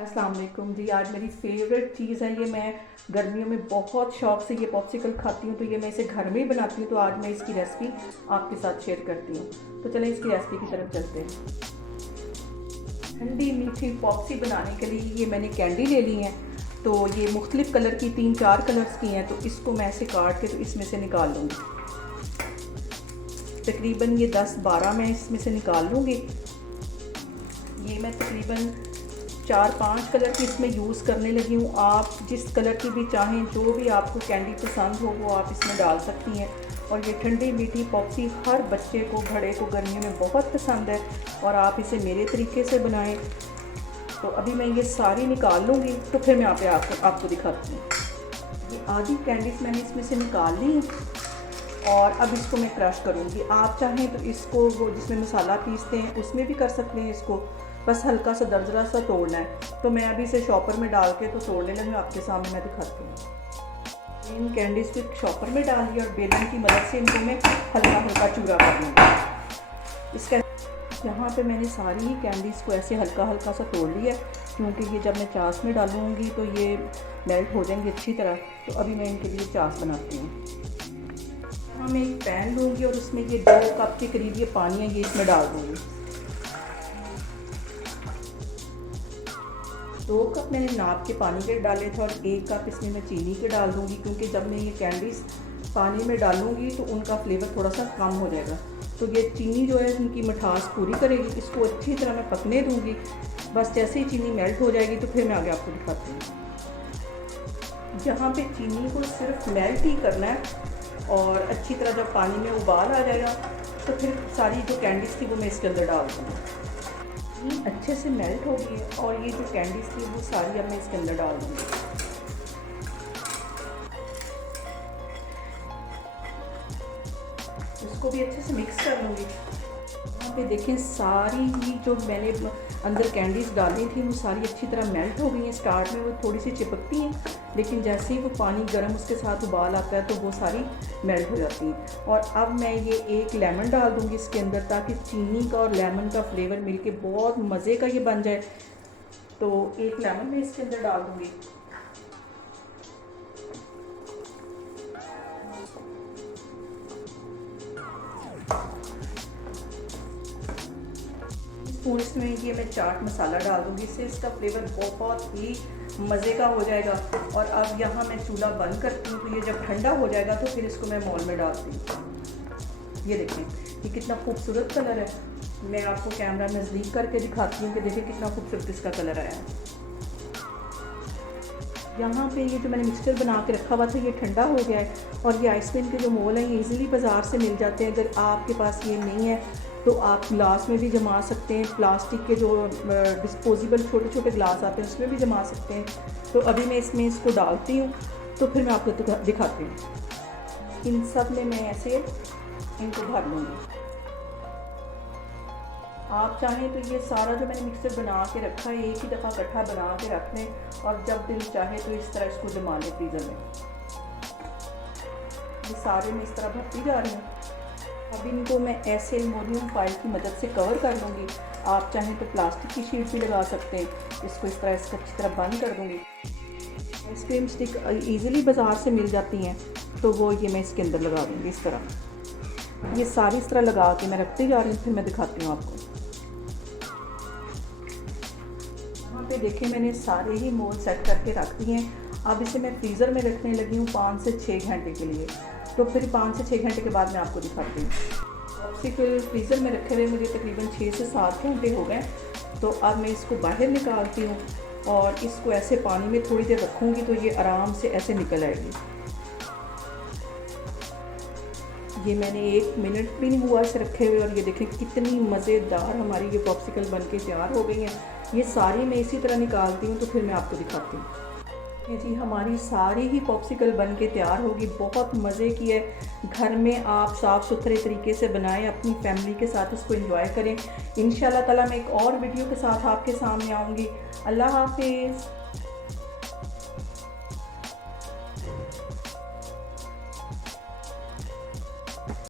अस्सलाम वालेकुम जी। आज मेरी फेवरेट चीज़ है ये। मैं गर्मियों में बहुत शौक से ये पॉप्सिकल खाती हूँ, तो ये मैं इसे घर में ही बनाती हूँ। तो आज मैं इसकी रेसिपी आपके साथ शेयर करती हूँ। तो चलें इसकी रेसिपी की तरफ चलते हैं। ठंडी मीठी पॉप्सी बनाने के लिए ये मैंने कैंडी ले ली है। तो ये मुख्तलिफ़ कलर की 3-4 कलर्स की हैं। तो इसको मैं ऐसे काट के तो इसमें से निकाल लूँगी। तकरीबन ये 10-12 मैं इसमें से निकाल लूँगी। ये मैं तकरीबन 4-5 कलर की इसमें यूज़ करने लगी हूँ। आप जिस कलर की भी चाहें, जो भी आपको कैंडी पसंद हो वो आप इसमें डाल सकती हैं। और ये ठंडी मीठी पॉप्सी हर बच्चे को, बड़े को गर्मियों में बहुत पसंद है। और आप इसे मेरे तरीके से बनाएं। तो अभी मैं ये सारी निकाल लूँगी, तो फिर मैं आपको दिखाती हूँ। ये आधी कैंडीज़ मैंने इसमें से निकाल ली है और अब इसको मैं क्रश करूँगी। आप चाहें तो इसको वो जिसमें मसाला पीसते हैं उसमें भी कर सकते हैं। इसको बस हल्का सा दरदरा सा तोड़ना है। तो मैं अभी इसे शॉपर में डाल के तो तोड़ने लगी हूँ। आपके सामने मैं दिखाती हूँ। इन कैंडीज़ को शॉपर में डाल लिया और बेलन की मदद से इनको मैं हल्का हल्का चूरा कर लूँगी। इसका यहाँ पे मैंने सारी ही कैंडीज़ को ऐसे हल्का हल्का सा तोड़ लिया, क्योंकि ये जब मैं चास में डालूँगी तो ये मेल्ट हो जाएंगे अच्छी तरह। तो अभी मैं इनके लिए चास बनाती हूँ। यहाँ मैं एक पैन लूँगी और उसमें ये 2 कप के करीब ये पानी है, ये इसमें डाल दूँगी। 2 कप मैंने नाप के पानी के डाले थे और 1 कप इसमें मैं चीनी के डाल दूँगी, क्योंकि जब मैं ये कैंडीज़ पानी में डालूँगी तो उनका फ्लेवर थोड़ा सा कम हो जाएगा। तो ये चीनी जो है उनकी मिठास पूरी करेगी। इसको अच्छी तरह मैं पकने दूँगी। बस जैसे ही चीनी मेल्ट हो जाएगी तो फिर मैं आगे आपको दिखाती हूँ। यहाँ पे चीनी को सिर्फ मेल्ट ही करना है और अच्छी तरह जब पानी में उबाल आ जाएगा तो फिर सारी जो कैंडीज़ थी वो मैं इसके अंदर डाल दूँगी। अच्छे से मेल्ट हो गई है और ये जो कैंडीज़ थी वो सारी अब मैं इसके अंदर डाल दूँगी। इसको भी अच्छे से मिक्स कर लूँगी। यहाँ पे देखें सारी ही जो मैंने अंदर कैंडीज़ डाली थी वो सारी अच्छी तरह मेल्ट हो गई हैं। स्टार्ट में वो थोड़ी सी चिपकती हैं, लेकिन जैसे ही वो पानी गर्म उसके साथ उबाल आता है तो वो सारी मेल्ट हो जाती हैं। और अब मैं ये 1 लेमन डाल दूँगी इसके अंदर, ताकि चीनी का और लेमन का फ्लेवर मिलके बहुत मज़े का ये बन जाए। तो 1 लेमन मैं इसके अंदर डाल दूँगी। स्पून में ये मैं चाट मसाला डाल दूँगी, इससे इसका फ्लेवर बहुत ही मज़े का हो जाएगा। और अब यहाँ मैं चूल्हा बंद करती हूँ। तो ये जब ठंडा हो जाएगा तो फिर इसको मैं मॉल में डालती हूँ। ये देखें ये कितना खूबसूरत कलर है। मैं आपको कैमरा नज़दीक करके दिखाती हूँ कि देखिए कितना खूबसूरत इसका कलर आया है। यहाँ पे ये जो मैंने मिक्सचर बना के रखा हुआ था ये ठंडा हो गया है। और ये आइसक्रीम के जो मोल हैं ये इजीली बाज़ार से मिल जाते हैं। अगर आपके पास ये नहीं है तो आप ग्लास में भी जमा सकते हैं। प्लास्टिक के जो डिस्पोजेबल छोटे छोटे ग्लास आते हैं उसमें भी जमा सकते हैं। तो अभी मैं इसमें इसको डालती हूँ, तो फिर मैं आपको दिखाती हूँ। इन सब में मैं ऐसे इनको भर लूँगी। आप चाहें तो ये सारा जो मैंने मिक्सर बना के रखा है एक ही दफ़ा इकट्ठा बना के रख लें और जब दिल चाहे तो इस तरह इसको जमा लें फ्रीज़र में। ये सारे मैं इस तरह भरती जा रही हूँ। अब इनको मैं ऐसे एल्युमिनियम फाइल की मदद से कवर कर लूँगी। आप चाहें तो प्लास्टिक की शीट भी लगा सकते हैं। इसको इस तरह इसको अच्छी तरह बंद कर दूँगी। आइसक्रीम स्टिक ईज़िली बाज़ार से मिल जाती हैं, तो वो ये मैं इसके अंदर लगा दूँगी इस तरह। ये सारी इस तरह लगा के मैं रखती जा रही हूँ, फिर मैं दिखाती हूँ आपको। यहाँ पे देखें मैंने सारे ही मोल्ड सेट करके रख दिए हैं। अब इसे मैं फ्रीज़र में रखने लगी हूँ 5 से 6 घंटे के लिए। तो फिर 5 से 6 घंटे के बाद मैं आपको दिखाती हूँ। पॉप्सिकल फ्रीज़र में रखे हुए मुझे तकरीबन 6 से 7 घंटे हो गए। तो अब मैं इसको बाहर निकालती हूँ और इसको ऐसे पानी में थोड़ी देर रखूँगी तो ये आराम से ऐसे निकल आएगी। ये मैंने 1 मिनट भी नहीं हुआ इसे रखे हुए और ये देखें कितनी मज़ेदार हमारी ये पॉप्सिकल बन के तैयार हो गई हैं। ये सारी मैं इसी तरह निकालती हूँ, तो फिर मैं आपको दिखाती हूँ। ये जी हमारी सारी ही पॉप्सिकल बन के तैयार होगी। बहुत मज़े की है। घर में आप साफ़ सुथरे तरीके से बनाएं, अपनी फैमिली के साथ इसको एंजॉय करें। इंशाल्लाह ताला मैं एक और वीडियो के साथ आपके सामने आऊँगी। अल्लाह हाफिज़।